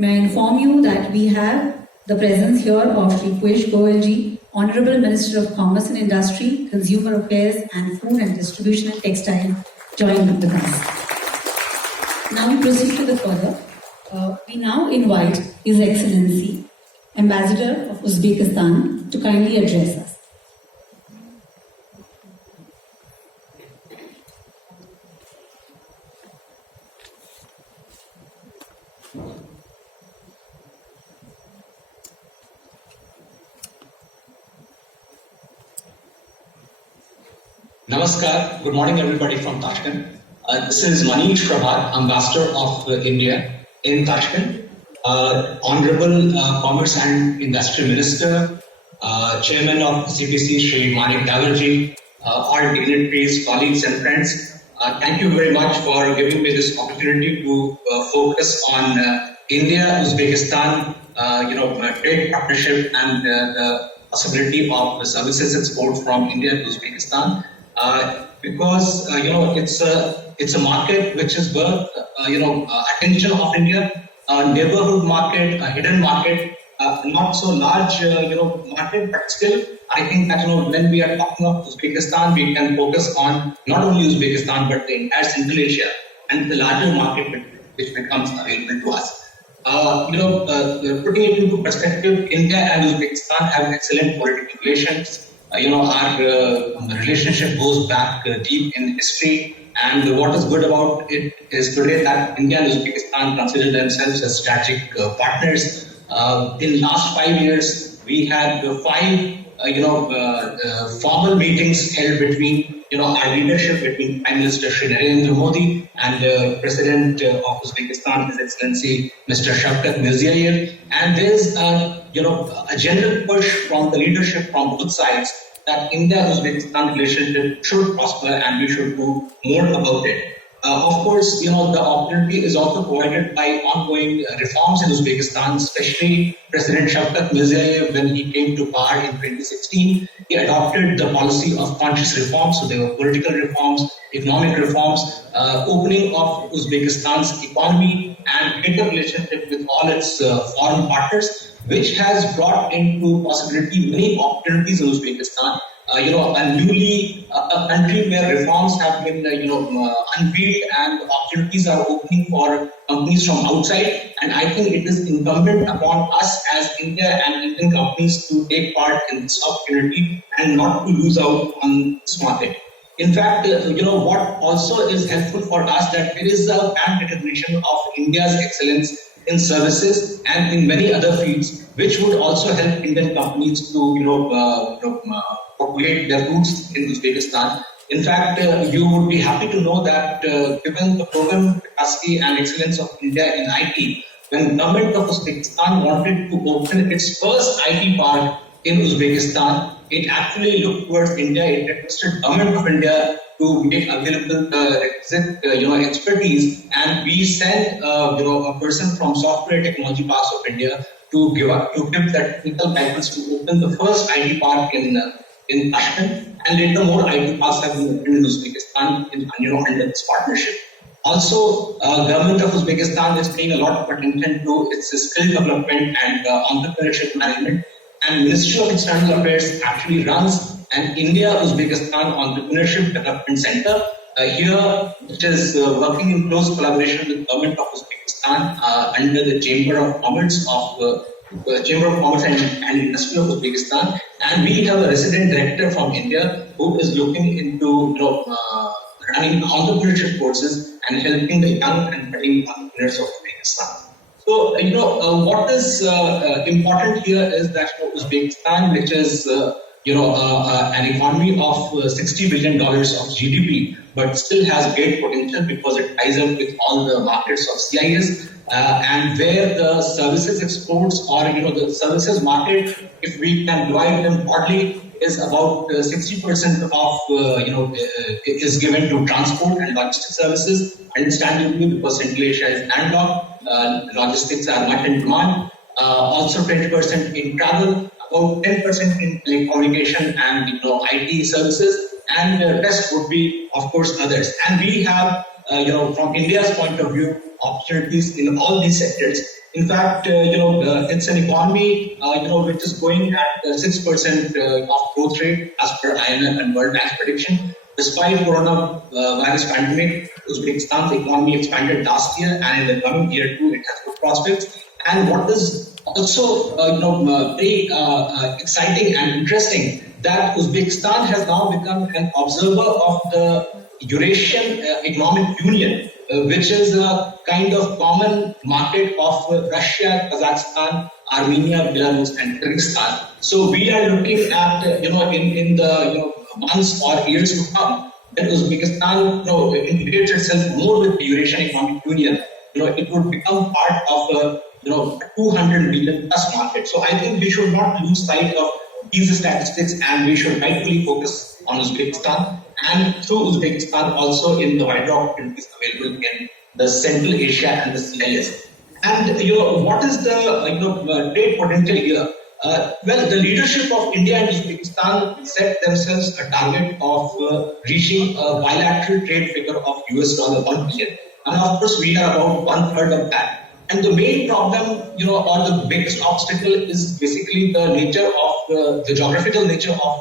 may I inform you that we have the presence here of Shri Piyush Goyal ji, Honorable Minister of Commerce and Industry, Consumer Affairs and Food and Distribution and Textile, joined with us. Now we proceed to the further. We now invite His Excellency, Ambassador of Uzbekistan, to kindly address us. Namaskar. Good morning, everybody from Tashkent. This is Manish Prabhat, Ambassador of India in Tashkent. Honorable Commerce and Industry Minister, Chairman of CPC, Shri Manik Davarji, our dignitaries, colleagues and friends, thank you very much for giving me this opportunity to focus on India, Uzbekistan, trade partnership and the possibility of services export from India to Uzbekistan. Because it's a market which is worth attention of India, a neighborhood market, a hidden market, not so large market, but still I think that when we are talking of Uzbekistan, we can focus on not only Uzbekistan but the entire Central Asia and the larger market which becomes available to us. Putting it into perspective, India and Uzbekistan have excellent political relations. Our relationship goes back deep in history, and what is good about it is today that India and Uzbekistan consider themselves as strategic partners. In last 5 years, we had five formal meetings held between our leadership, between Prime Minister Shri Narendra Modi and President of Uzbekistan, His Excellency Mr. Shavkat Mirziyoyev. And there is a general push from the leadership from both sides that India-Uzbekistan relationship should prosper and we should do more about it. Of course, the opportunity is also provided by ongoing reforms in Uzbekistan, especially President Shavkat Mirziyoyev, when he came to power in 2016, he adopted the policy of conscious reforms. So there were political reforms, economic reforms, opening of Uzbekistan's economy and better relationship with all its foreign partners, which has brought into possibility many opportunities in Uzbekistan. A country where reforms have been, unveiled and opportunities are opening for companies from outside. And I think it is incumbent upon us as India and Indian companies to take part in this opportunity and not to lose out on this market. In fact, what also is helpful for us that there is a brand recognition of India's excellence in services and in many other fields, which would also help Indian companies to propagate their roots in Uzbekistan. In fact, you would be happy to know that given the proven capacity and excellence of India in IT, when the government of Uzbekistan wanted to open its first IT park in Uzbekistan, it actually looked towards India. It requested government of India to make available the requisite expertise, and we sent a person from Software Technology Parks of India to give the technical guidance to open the first IT park in Tashkent, and later more IT parks have been opened in Uzbekistan under this partnership. Also, government of Uzbekistan is paying a lot of attention to its skill development and entrepreneurship management, and Ministry of External Affairs actually runs an India-Uzbekistan Entrepreneurship Development Center here, which is working in close collaboration with government of Uzbekistan under the Chamber of Commerce and Industry of Uzbekistan, and we have a resident director from India who is looking into running entrepreneurship courses and helping the young and budding entrepreneurs of Uzbekistan. So, what is important here is that Uzbekistan, which is an economy of $60 billion of GDP, but still has great potential because it ties up with all the markets of CIS, and where the services exports or the services market, if we can divide them broadly, is about 60% of is given to transport and logistics services, understandably because Central Asia is landlocked. Logistics are not in demand. Also 20% in travel, about 10% in telecommunication and IT services, and the rest would be, of course, others. And we have, from India's point of view, opportunities in all these sectors. In fact, it's an economy, which is going at 6% of growth rate as per IMF and World Bank's prediction. Despite coronavirus pandemic, Uzbekistan's economy expanded last year, and in the coming year too, it has good prospects. And what is also, very exciting and interesting, that Uzbekistan has now become an observer of the Eurasian Economic Union, which is a kind of common market of Russia, Kazakhstan, Armenia, Belarus, and Kyrgyzstan. So we are looking at, in the months or years to come, that Uzbekistan, integrates itself more with the Eurasian Economic Union. It would become part of a, 200 million plus market. So I think we should not lose sight of these statistics, and we should rightfully focus on Uzbekistan, and through Uzbekistan also in the wider opportunities available in the Central Asia and the CIS. And what is the trade potential here? Well, the leadership of India and Uzbekistan set themselves a target of reaching a bilateral trade figure of $1 billion, and of course we are about 1/3 of that. And the main problem, or the biggest obstacle is basically the nature of the geographical nature of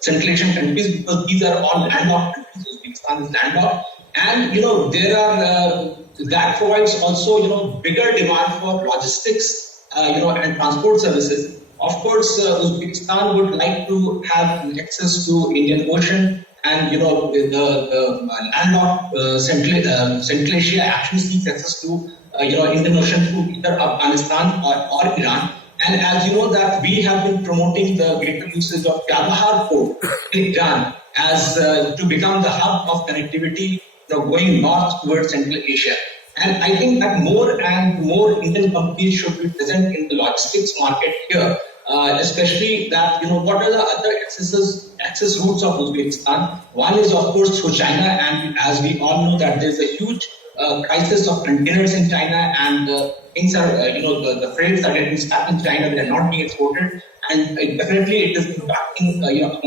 Central Asian countries, because these are all landlocked countries. Uzbekistan is landlocked, and there are that provides also bigger demand for logistics, and transport services. Of course, Uzbekistan would like to have access to Indian Ocean, and the landlocked Central Asia actually seeks access to Indian Ocean through either Afghanistan or Iran. And as you know that we have been promoting the greater usage of Chabahar port in Iran as to become the hub of connectivity going north towards Central Asia. And I think that more and more Indian companies should be present in the logistics market here, especially that, what are the other access routes of Uzbekistan? One is, of course, through China, and as we all know that there's a huge crisis of containers in China, and things are, the freights are getting stuck in China, they are not being exported, and definitely it is impacting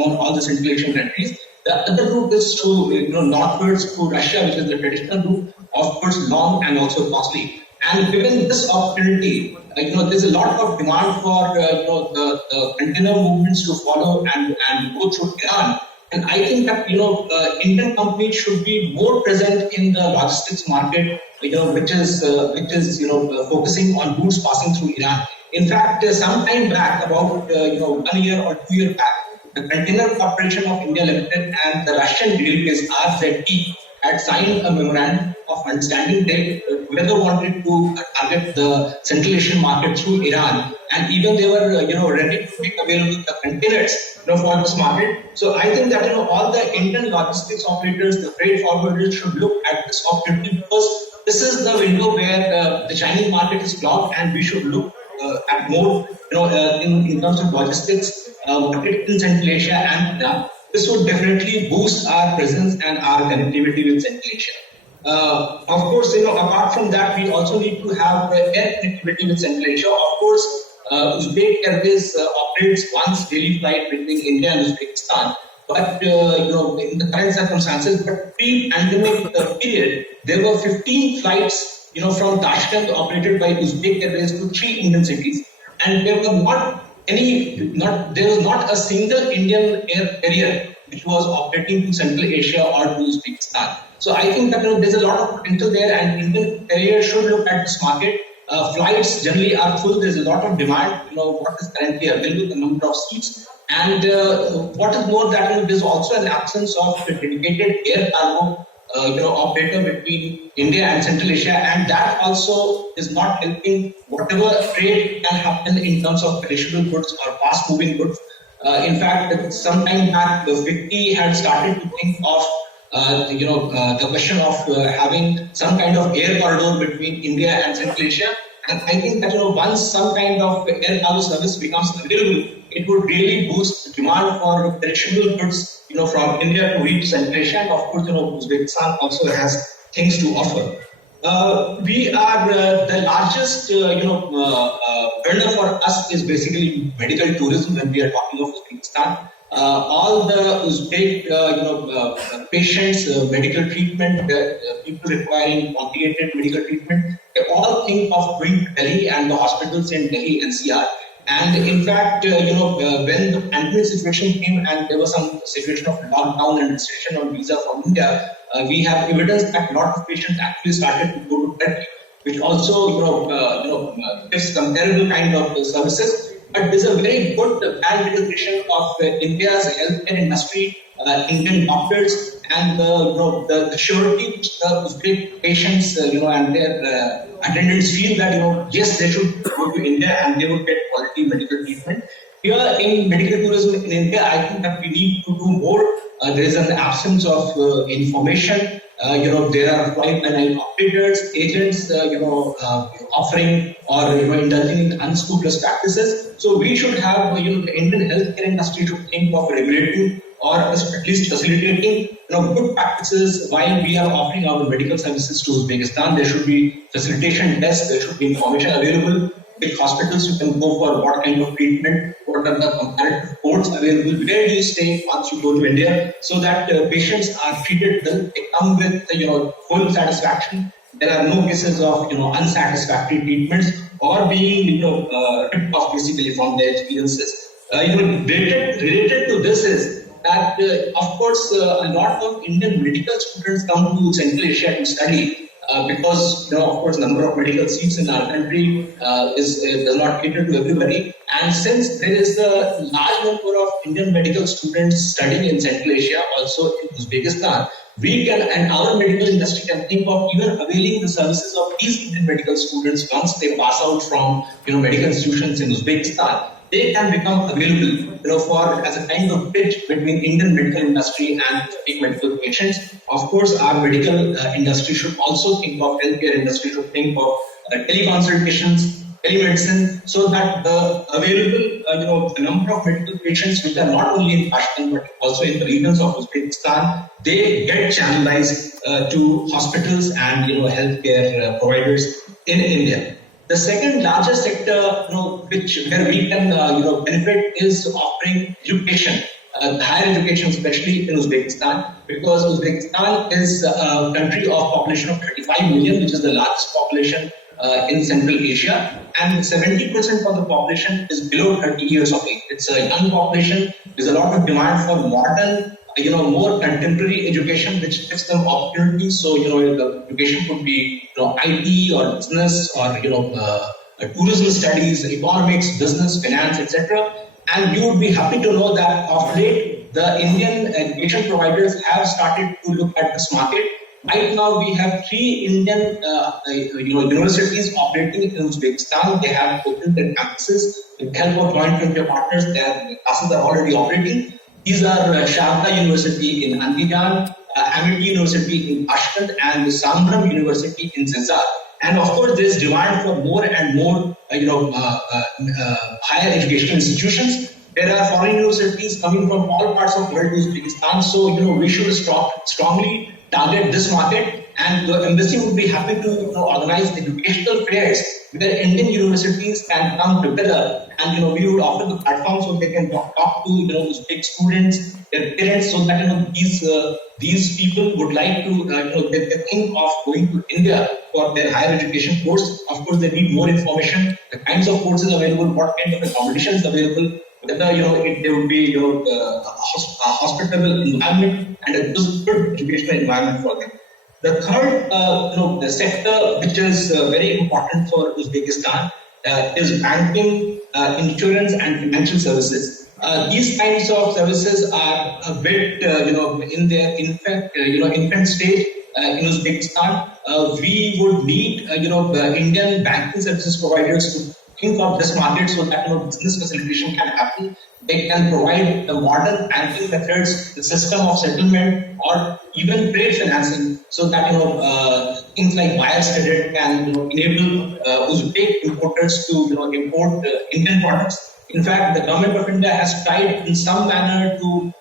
on all the Central Asian countries. The other route is through, northwards to Russia, which is the traditional route, of course, long and also costly. And given this opportunity, there's a lot of demand for the container movements to follow and go through Iran. And I think that Indian companies should be more present in the logistics market, which is focusing on routes passing through Iran. In fact, some time back, about 1 year or 2 years back, the Container Corporation of India Limited and the Russian railways RZT had signed a memorandum of understanding. They together wanted to target the Central Asian market through Iran, and even they were ready to make available the containers for this market. So I think that all the Indian logistics operators, the freight forwarders, should look at this opportunity, because this is the window where the Chinese market is blocked, and we should look at more in terms of logistics market in Central Asia, and this would definitely boost our presence and our connectivity with Central Asia. Of course, apart from that, we also need to have air connectivity with Central Asia. Of course, Uzbek Airways operates once daily flight between India and Uzbekistan. But in the current circumstances, but pre-pandemic period, there were 15 flights from Tashkent operated by Uzbek Airways to 3 Indian cities, and there was not a single Indian air carrier which was operating to Central Asia or to Uzbekistan. So I think that there's a lot of potential there, and Indian carriers should look at this market. Flights generally are full. There's a lot of demand. What is currently available, the number of seats, and what is more that there's also an absence of a dedicated air cargo operator between India and Central Asia, and that also is not helping whatever trade can happen in terms of perishable goods or fast-moving goods. In fact, some time back, the FICCI had started to think of the question of having some kind of air corridor between India and Central Asia. And I think that once some kind of air cargo service becomes available, it would really boost the demand for perishable goods from India to reach Central Asia. And of course, Uzbekistan also has things to offer. We are the largest, earner for us is basically medical tourism when we are talking of Uzbekistan. All the Uzbek, patients, medical treatment, people requiring complicated medical treatment they all think of going to Delhi and the hospitals in Delhi NCR. And in fact, when the pandemic situation came and there was some situation of lockdown and restriction on visa from India, we have evidence that a lot of patients actually started to go to Delhi, which also gives comparable kind of services. But there's a very good brand recognition of India's healthcare industry, Indian doctors, and the surety which the Uzbek patients, and their attendants feel that yes, they should go to India and they would get quality medical treatment. Here in medical tourism in India, I think that we need to do more. There is an absence of information. There are fly-by-night operators, agents, offering or indulging in unscrupulous practices. So we should have, the Indian healthcare industry should think of regulating or at least facilitating, good practices while we are offering our medical services to Uzbekistan. There should be facilitation desks. There should be information available. Which hospitals you can go for what kind of treatment, what are the comparative reports available, where do you stay once you go to India, so that patients are treated well, they come with full satisfaction. There are no cases of unsatisfactory treatments or being ripped off basically from their experiences. Related to this is that of course a lot of Indian medical students come to Central Asia to study. Because of course number of medical seats in our country does not cater to everybody, and since there is a large number of Indian medical students studying in Central Asia, also in Uzbekistan, we can and our medical industry can think of even availing the services of these Indian medical students once they pass out from medical institutions in Uzbekistan. They can become available, for as a kind of bridge between Indian medical industry and Uzbek medical patients. Of course, our medical industry should also think of healthcare industry should think of teleconsultations, telemedicine, so that the available, the number of medical patients which are not only in Tashkent but also in the regions of Uzbekistan, they get channelized to hospitals and healthcare providers in India. The second largest sector, where we can, benefit is offering education, higher education, especially in Uzbekistan, because Uzbekistan is a country of population of 35 million, which is the largest population in Central Asia, and 70% of the population is below 30 years of age. It's a young population. There's a lot of demand for modern, more contemporary education, which gives them opportunities. So, the education could be, IT or business or, tourism studies, economics, business, finance, etc. And you would be happy to know that of late, the Indian education providers have started to look at this market. Right now, we have 3 Indian, universities operating in Uzbekistan. They have opened their campuses with help of joint venture partners. Their classes are already operating. These are Sharda University in Andijan, Amity University in Tashkent, and Sambram University in Zizar. And of course, there is demand for more and more, higher educational institutions. There are foreign universities coming from all parts of the world to Uzbekistan. So, we should strongly target this market, and the embassy would be happy to organize educational fairs where Indian universities can come together, and we would offer the platform so they can talk to Uzbek students, their parents, so that these people would like to they think of going to India for their higher education course. Of course, they need more information, the kinds of courses available, what kind of accommodations available, whether there would be a hospitable environment and a good educational environment for them. The third the sector which is very important for Uzbekistan is banking, insurance, and financial services. These kinds of services are a bit in their infant stage in Uzbekistan. We would need the Indian banking services providers to think of this market so that business facilitation can happen. They can provide the modern banking methods, the system of settlement, or even trade financing, so that things like buyer's credit can enable Uzbek importers to import Indian products. In fact, the government of India has tried in some manner to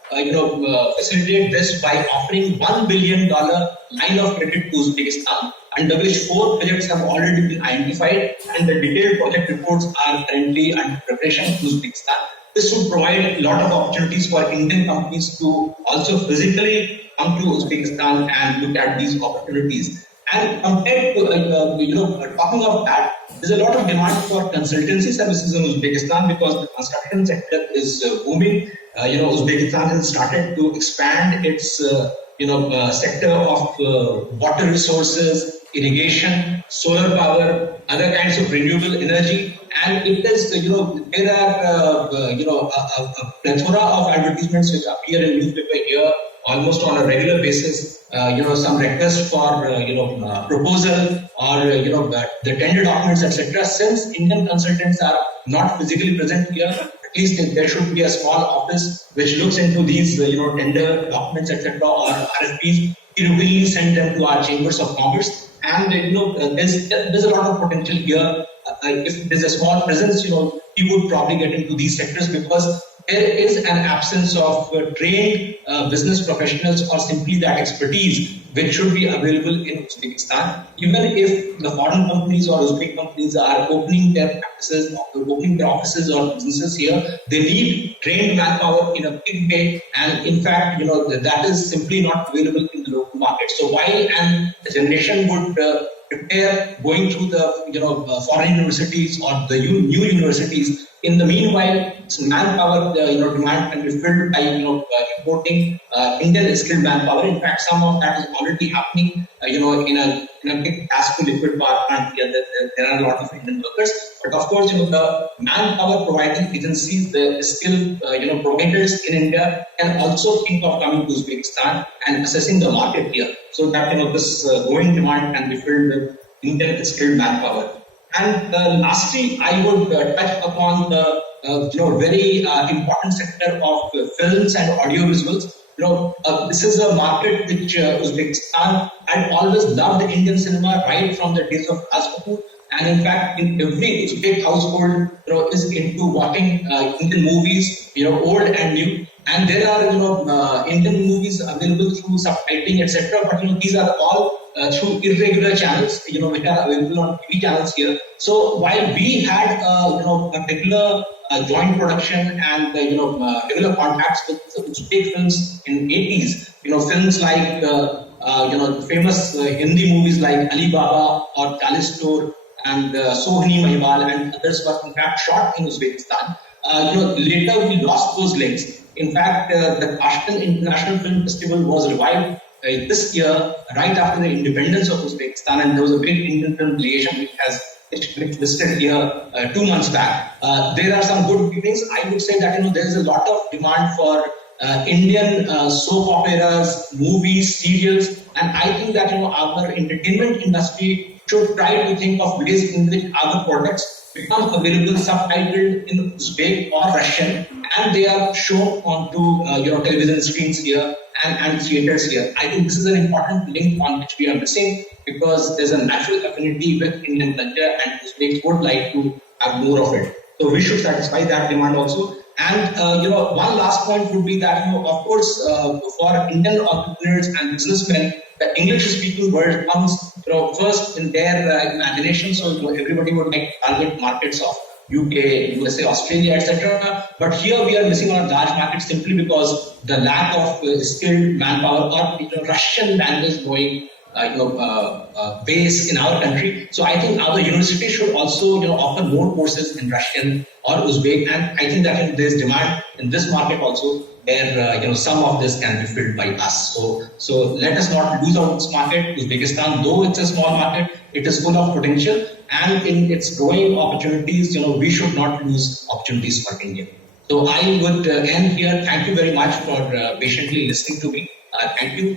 facilitate this by offering $1 billion line of credit to Uzbekistan, under which 4 projects have already been identified, and the detailed project reports are currently under preparation in Uzbekistan. This would provide a lot of opportunities for Indian companies to also physically come to Uzbekistan and look at these opportunities. And compared to, talking of that, there's a lot of demand for consultancy services in Uzbekistan because the construction sector is booming. Uzbekistan has started to expand its, sector of water resources, irrigation, solar power, other kinds of renewable energy. And it is, there are, a plethora of advertisements which appear in newspaper here almost on a regular basis. Some request for, proposal or, the tender documents, etc. Since Indian consultants are not physically present here, at least there should be a small office which looks into these, tender documents, etc. or RFPs. We routinely send them to our chambers of commerce. And, there's a lot of potential here. If there's a small presence, we would probably get into these sectors because there is an absence of trained business professionals or simply that expertise which should be available in Uzbekistan. Even if the foreign companies or Uzbek companies are opening their practices, or opening their offices or businesses here, they need trained manpower in a big way. And in fact, that is simply not available in the local market. So while a generation would prepare going through the foreign universities or the new universities, in the meanwhile, manpower demand can be filled by importing Indian skilled manpower. In fact, some of that is already happening. In a big gas to liquid power plant here, there are a lot of Indian workers. But of course, the manpower providing agencies, the skilled providers in India can also think of coming to Uzbekistan and assessing the market here, so that this growing demand can be filled with Indian skilled manpower. And lastly, I would touch upon the very important sector of films and audiovisuals. This is a market which Uzbekistan had always loved Indian cinema right from the days of Raj Kapoor. And in fact, in every Uzbek household, is into watching Indian movies, old and new. And there are, Indian movies available through subtitling, etc. But these are all through irregular channels, which are available on TV channels here. So while we had, a regular joint production and regular contacts with Uzbek films in 80s, films like famous Hindi movies like Ali Baba or Kalistor and Sohni Mahibal and others were in fact shot in Uzbekistan. Later we lost those links. In fact, the Tashkent International Film Festival was revived this year, right after the independence of Uzbekistan, and there was a big Indian film delegation which listed here 2 months back. There are some good beginnings. I would say that there is a lot of demand for Indian soap operas, movies, serials, and I think that our entertainment industry should try to think of ways in which our products become available subtitled in Uzbek or Russian, and they are shown onto television screens here and theaters here. I think this is an important link on which we are missing because there's a natural affinity with Indian culture and Uzbeks would like to have more of it. So we should satisfy that demand also. And one last point would be that of course for Indian entrepreneurs and businessmen, the English-speaking world comes first in their imagination. So everybody would like target markets of UK, USA, Australia, etc. But here we are missing on a large market simply because the lack of skilled manpower or Russian language knowing base in our country. So I think our university should also offer more courses in Russian or Uzbek, and I think that there's demand in this market also where some of this can be filled by us. So let us not lose out this market. Uzbekistan, though it's a small market, it is full of potential, and in its growing opportunities, we should not lose opportunities for India. So I would end here. Thank you very much for patiently listening to me. Thank you.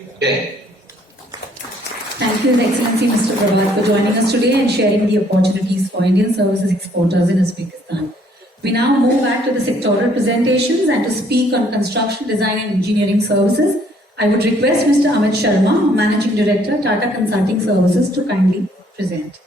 Thank you, His Excellency Mr. Prabhat, for joining us today and sharing the opportunities for Indian services exporters in Uzbekistan. We now move back to the sectoral presentations and to speak on construction, design and engineering services. I would request Mr. Amit Sharma, Managing Director, Tata Consulting Services, to kindly present.